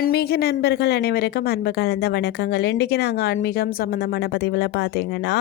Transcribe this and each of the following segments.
ஆன்மீக நண்பர்கள் அனைவருக்கும் அன்பு கலந்த வணக்கங்கள். இன்றைக்கி நாங்கள் ஆன்மீகம் சம்மந்தமான பதிவில் பார்த்தீங்கன்னா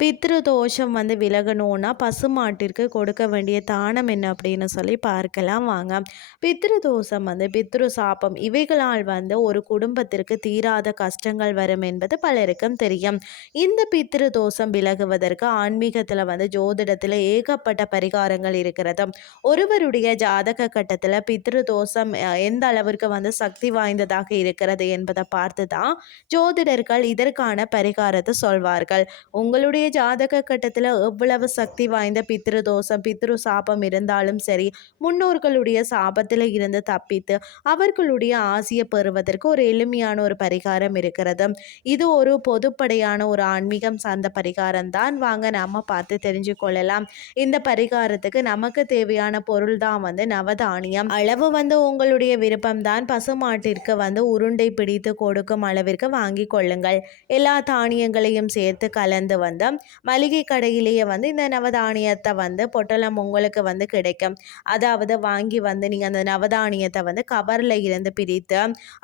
பித்ரு தோஷம் வந்து விலகணும்னா பசுமாட்டிற்கு கொடுக்க வேண்டிய தானம் என்ன அப்படின்னு சொல்லி பார்க்கலாம் வாங்க. பித்ரு தோஷம் வந்து பித்ரு சாபம். இவைகளால் வந்து ஒரு குடும்பத்திற்கு தீராத கஷ்டங்கள் வரும் என்பது பலருக்கும் தெரியும். இந்த பித்ரு தோஷம் விலகுவதற்கு ஆன்மீகத்தில் வந்து ஜோதிடத்தில் ஏகப்பட்ட பரிகாரங்கள் இருக்கிறது. ஒருவருடைய ஜாதக கட்டத்தில் பித்ரு தோஷம் எந்த அளவிற்கு வந்து சக்தி வாய்ந்ததாக இருக்கிறது என்பதை பார்த்து தான் ஜோதிடர்கள் இதற்கான பரிகாரத்தை சொல்வார்கள். உங்களுடைய ஜாதக கட்டத்தில் எவ்வளவு சக்தி வாய்ந்த பித்ரு தோஷம் பித்ரு சாபம் இருந்தாலும் சரி முன்னோர்களுடைய சாபத்தில் இருந்து தப்பித்து அவர்களுடைய ஆசையை பெறுவதற்கு ஒரு எளிமையான ஒரு பரிகாரம் இருக்கிறது. இது ஒரு பொதுப்படையான ஒரு ஆன்மீகம் சார்ந்த பரிகாரம் தான். வாங்க நாம பார்த்து தெரிஞ்சு கொள்ளலாம். இந்த பரிகாரத்துக்கு நமக்கு தேவையான பொருள் தான் வந்து நவதானியம். அளவு வந்து உங்களுடைய விருப்பம் தான் பசுமாட்டிற்கு வந்து உருண்டை பிடித்து கொடுக்கும் அளவிற்கு வாங்கி கொள்ளுங்கள். எல்லா தானியங்களையும் சேர்த்து கலந்து வந்து மளிகை கடையிலேயே வந்து இந்த நவதானியத்தை வந்து பொட்டலம் உங்களுக்கு வந்து கிடைக்கும். அதாவது வாங்கி வந்து நீங்கள் அந்த நவதானியத்தை வந்து கவரில் இருந்து பிரித்து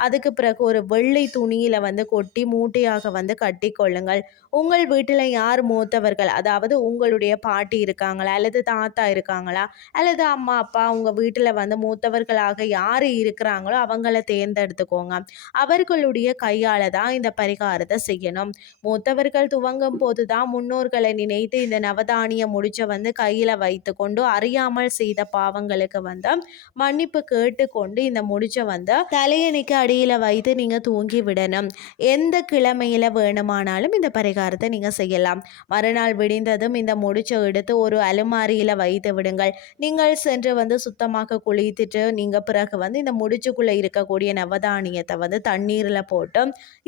அதுக்கு பிறகு ஒரு வெள்ளை துணியில் வந்து கொட்டி மூட்டையாக வந்து கட்டி கொள்ளுங்கள். உங்கள் வீட்டில் யார் மூத்தவர்கள்? அதாவது உங்களுடைய பாட்டி இருக்காங்களா? அல்லது தாத்தா இருக்காங்களா? அல்லது அம்மா அப்பா உங்கள் வீட்டில் வந்து மூத்தவர்களாக யார் இருக்கிறாங்களோ அவங்கள தேர்ந்த எடுத்துக்கோங்க. அவர்களுடைய கையால் தான் இந்த பரிகாரத்தை செய்யணும். மூத்தவர்கள் துவங்கும் போது தான் முன்னோர்களை நினைத்து இந்த நவதானிய முடிச்ச வந்து கையில் வைத்து கொண்டு அறியாமல் செய்த பாவங்களுக்கு வந்து மன்னிப்பு கேட்டுக்கொண்டு இந்த முடிச்ச வந்து தலையணிக்கு அடியில் வைத்து நீங்கள் தூங்கி விடணும். எந்த கிழமையில் வேணுமானாலும் இந்த பரிகாரத்தை நீங்கள் செய்யலாம். மறுநாள் விடிந்ததும் இந்த முடிச்சை எடுத்து ஒரு அலுமாரியில் வைத்து விடுங்கள். நீங்கள் சென்று வந்து சுத்தமாக குளித்துட்டு நீங்கள் பிறகு வந்து இந்த முடிச்சுக்குள்ளே இருக்கக்கூடிய நவ நவதானியத்தை வந்து தண்ணீரில் போட்டு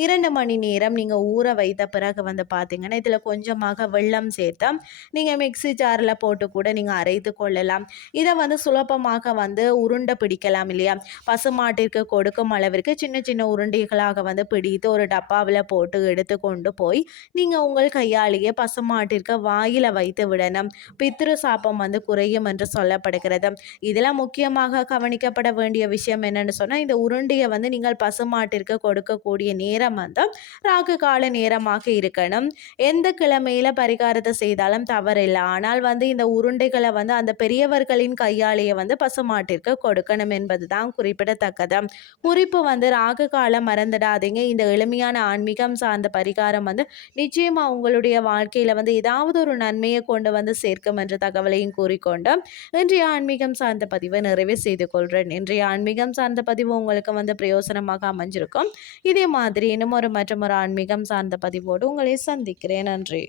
இரண்டு மணி நேரம் நீங்கள் ஊற வைத்த பிறகு வந்து பார்த்தீங்கன்னா இதில் கொஞ்சமாக வெள்ளம் சேர்த்து நீங்கள் மிக்சி ஜாரில் போட்டு கூட நீங்கள் அரைத்து கொள்ளலாம். இதை வந்து சுலபமாக வந்து உருண்டை பிடிக்கலாம் இல்லையா? பசுமாட்டிற்கு கொடுக்கும் அளவிற்கு சின்ன சின்ன உருண்டைகளாக வந்து பிடித்து ஒரு டப்பாவில் போட்டு எடுத்து கொண்டு போய் நீங்கள் உங்கள் கையாலேயே பசுமாட்டிற்கு வாயில் வைத்து விடணும். பித்ரு சாப்பம் வந்து குறையும் என்று சொல்லப்படுகிறது. இதில் முக்கியமாக கவனிக்கப்பட வேண்டிய விஷயம் என்னென்னு சொன்னால் இந்த உருண்டையை வந்து வந்து நீங்கள் பசுமாட்டிற்கு கொடுக்கக்கூடிய நேரம் வந்து ராகு கால நேரமாக இருக்கணும். எந்த கிழமையில பரிகாரத்தை செய்தாலும் தவறில்லை. ஆனால் வந்து இந்த உருண்டைகளை வந்து அந்த பெரியவர்களின் கையாலேயே வந்து பசுமாட்டிற்கு கொடுக்கணும் என்பது தான் குறிப்பிடத்தக்கது. குறிப்பு வந்து ராகு காலம் மறந்துடாதீங்க. இந்த எளிமையான ஆன்மீகம் சார்ந்த பரிகாரம் வந்து நிச்சயமா உங்களுடைய வாழ்க்கையில வந்து ஏதாவது ஒரு நன்மையை கொண்டு வந்து சேர்க்கும் என்ற தகவலையும் கூறிக்கொண்டு இன்றைய ஆன்மீகம் சார்ந்த பதிவை நிறைவு செய்து கொள்கிறேன் இன்றைய ஆன்மீகம் சார்ந்த பதிவு உங்களுக்கு வந்து பிரயோசனமாக அமைஞ்சிருக்கும். இதே மாதிரி இன்னும் ஒரு மற்றும் ஒரு ஆன்மீகம் சார்ந்த பதிவோடு உங்களை சந்திக்கிறேன். நன்றி.